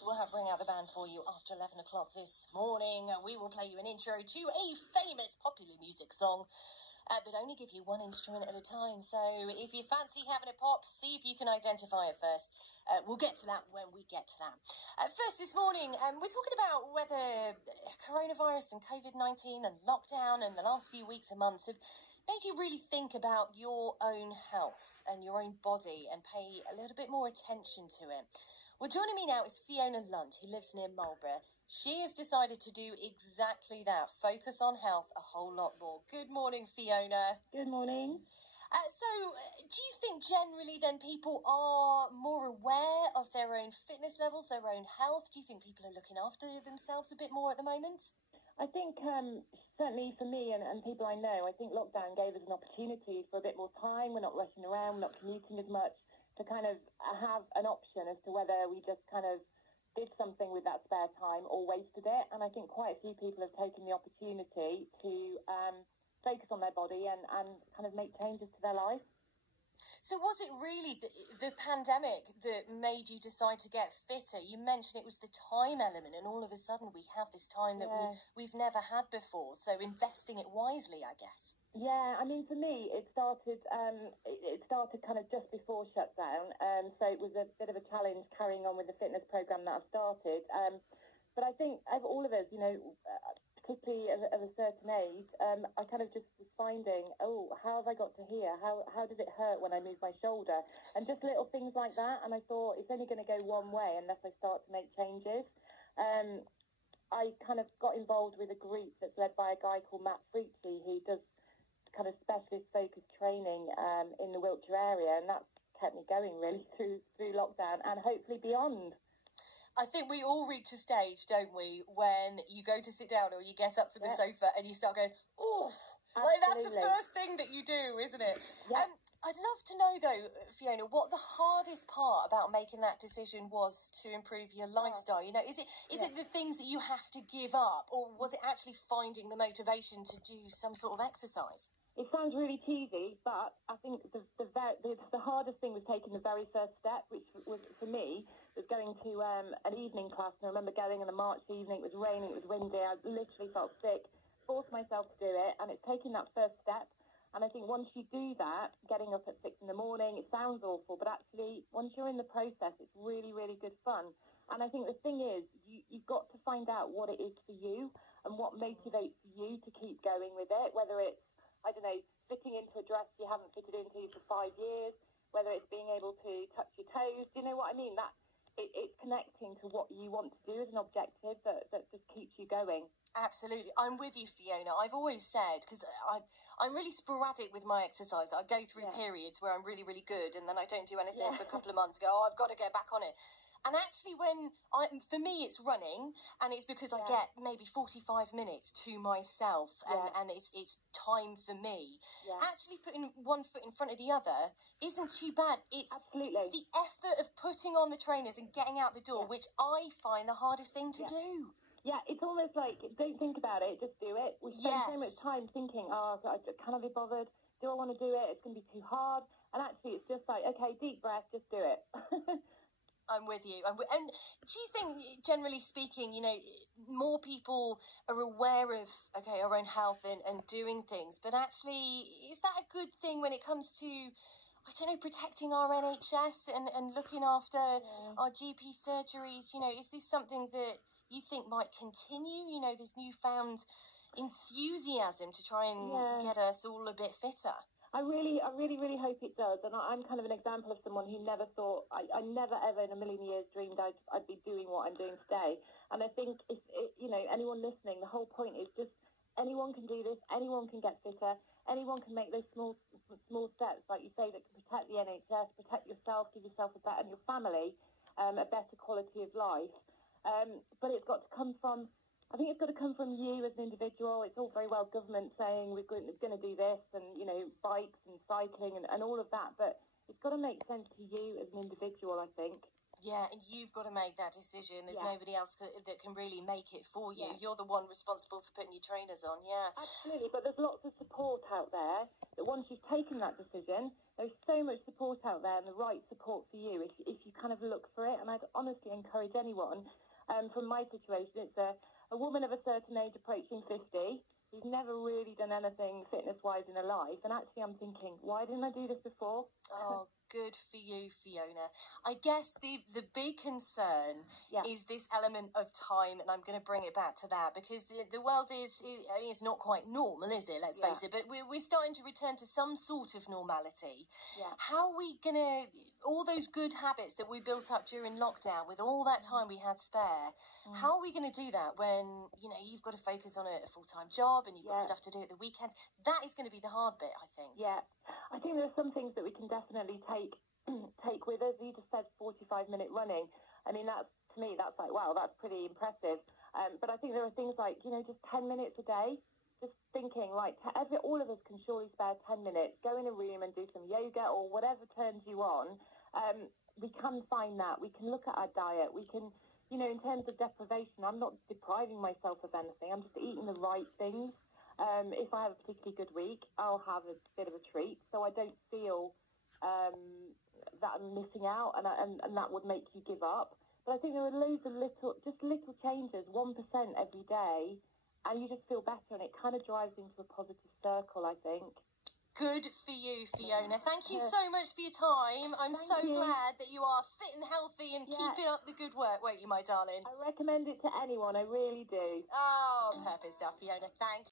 We'll have Ring Out the Band for you after 11 o'clock this morning. We will play you an intro to a famous popular music song, but only give you one instrument at a time. So if you fancy having a pop, see if you can identify it first. We'll get to that when we get to that. First this morning, we're talking about whether coronavirus and COVID-19 and lockdown and the last few weeks and months have made you really think about your own health and your own body and pay a little bit more attention to it. Well, joining me now is Fiona Lunt, who lives near Marlborough. She has decided to do exactly that, focus on health a whole lot more. Good morning, Fiona. Good morning. So, do you think generally then people are more aware of their own fitness levels, their own health? Do you think people are looking after themselves a bit more at the moment? I think certainly for me and people I know, I think lockdown gave us an opportunity for a bit more time. We're not rushing around, we're not commuting as much, to kind of have an option as to whether we just kind of did something with that spare time or wasted it. And I think quite a few people have taken the opportunity to focus on their body and kind of make changes to their life. So was it really the pandemic that made you decide to get fitter? You mentioned it was the time element, and all of a sudden we have this time that we've never had before. So investing it wisely, I guess. Yeah, I mean, for me, it started kind of just before shutdown. So it was a bit of a challenge carrying on with the fitness program that I've started. But I think of all of us, you know, particularly of a certain age, I kind of just was finding, how have I got to here? How does it hurt when I move my shoulder? And just little things like that. And I thought it's only going to go one way unless I start to make changes. I kind of got involved with a group that's led by a guy called Fruci, who does kind of specialist focused training in the Wiltshire area, and that's kept me going really through lockdown and hopefully beyond. I think we all reach a stage, don't we, when you go to sit down or you get up from the sofa and you start going, like that's the first thing that you do, isn't it? Yeah. I'd love to know, though, Fiona, what the hardest part about making that decision was to improve your lifestyle. You know, is it the things that you have to give up, or was it actually finding the motivation to do some sort of exercise? It sounds really cheesy, but I think the hardest thing was taking the very first step, which was, for me, was going to an evening class. And I remember going on a March evening, it was raining, it was windy, I literally felt sick, forced myself to do it, and it's taking that first step. And I think once you do that, getting up at 6 in the morning, it sounds awful, but actually, once you're in the process, it's really, really good fun. And I think the thing is, you've got to find out what it is for you and what motivates you to keep going with it, whether it's, I don't know, fitting into a dress you haven't fitted into for 5 years, whether it's being able to touch your toes. Do you know what I mean? That it's connecting to what you want to do as an objective that just keeps you going. Absolutely. I'm with you, Fiona. I've always said, because I'm really sporadic with my exercise. I go through periods where I'm really, really good, and then I don't do anything for a couple of months, I've got to get back on it. And actually, for me, it's running, and it's because I get maybe 45 minutes to myself, and it's time for me. Yeah. Actually, putting one foot in front of the other isn't too bad. It's the effort of putting on the trainers and getting out the door, which I find the hardest thing to do. Yeah, it's almost like, don't think about it, just do it. We spend so much time thinking, can I be bothered? Do I want to do it? It's going to be too hard. And actually, it's just like, okay, deep breath, just do it. I'm with you. And do you think, generally speaking, you know, more people are aware of, our own health and doing things, but actually, is that a good thing when it comes to, I don't know, protecting our NHS and looking after our GP surgeries? You know, is this something that you think might continue? You know, this newfound enthusiasm to try and get us all a bit fitter? I really hope it does. And I'm kind of an example of someone who never thought, I never ever in a million years dreamed I'd be doing what I'm doing today. And I think, anyone listening, the whole point is just anyone can do this, anyone can get fitter, anyone can make those small steps, like you say, that can protect the NHS, protect yourself, give yourself and your family a better quality of life. But it's got to come from, I think it's got to come from you as an individual. It's all very well government saying we're going to do this and, you know, bikes and cycling and all of that, but it's got to make sense to you as an individual, I think. Yeah, and you've got to make that decision. There's nobody else that can really make it for you. Yeah. You're the one responsible for putting your trainers on, Absolutely, but there's lots of support out there that once you've taken that decision, there's so much support out there and the right support for you if you kind of look for it. And I'd honestly encourage anyone, from my situation, it's a woman of a certain age approaching 50 who's never really done anything fitness-wise in her life. And actually I'm thinking, why didn't I do this before? Oh, good for you, Fiona. I guess the big concern is this element of time, and I'm going to bring it back to that because the world is, I mean, it's not quite normal, is it? Let's face it. But we're starting to return to some sort of normality. Yeah. How are we going to, all those good habits that we built up during lockdown with all that time we had spare, how are we going to do that when, you know, you've got to focus on a full-time job and you've got stuff to do at the weekends? That is going to be the hard bit, I think. Yeah. I think there's some things that we can definitely take with us. You just said 45-minute running. I mean, that's, to me, that's like, wow, that's pretty impressive. But I think there are things like, you know, just 10 minutes a day, just thinking, right, all of us can surely spare 10 minutes, go in a room and do some yoga or whatever turns you on. We can find that. We can look at our diet. We can, you know, in terms of deprivation, I'm not depriving myself of anything. I'm just eating the right things. If I have a particularly good week, I'll have a bit of a treat, so I don't feel that I'm missing out, and that would make you give up. But I think there are loads of little changes, 1% every day, and you just feel better, and it kind of drives into a positive circle, I think. Good for you, Fiona. Thank you so much for your time. I'm so glad that you are fit and healthy and keeping up the good work, won't you, my darling? I recommend it to anyone, I really do. Oh, perfect stuff, Fiona. Thank you.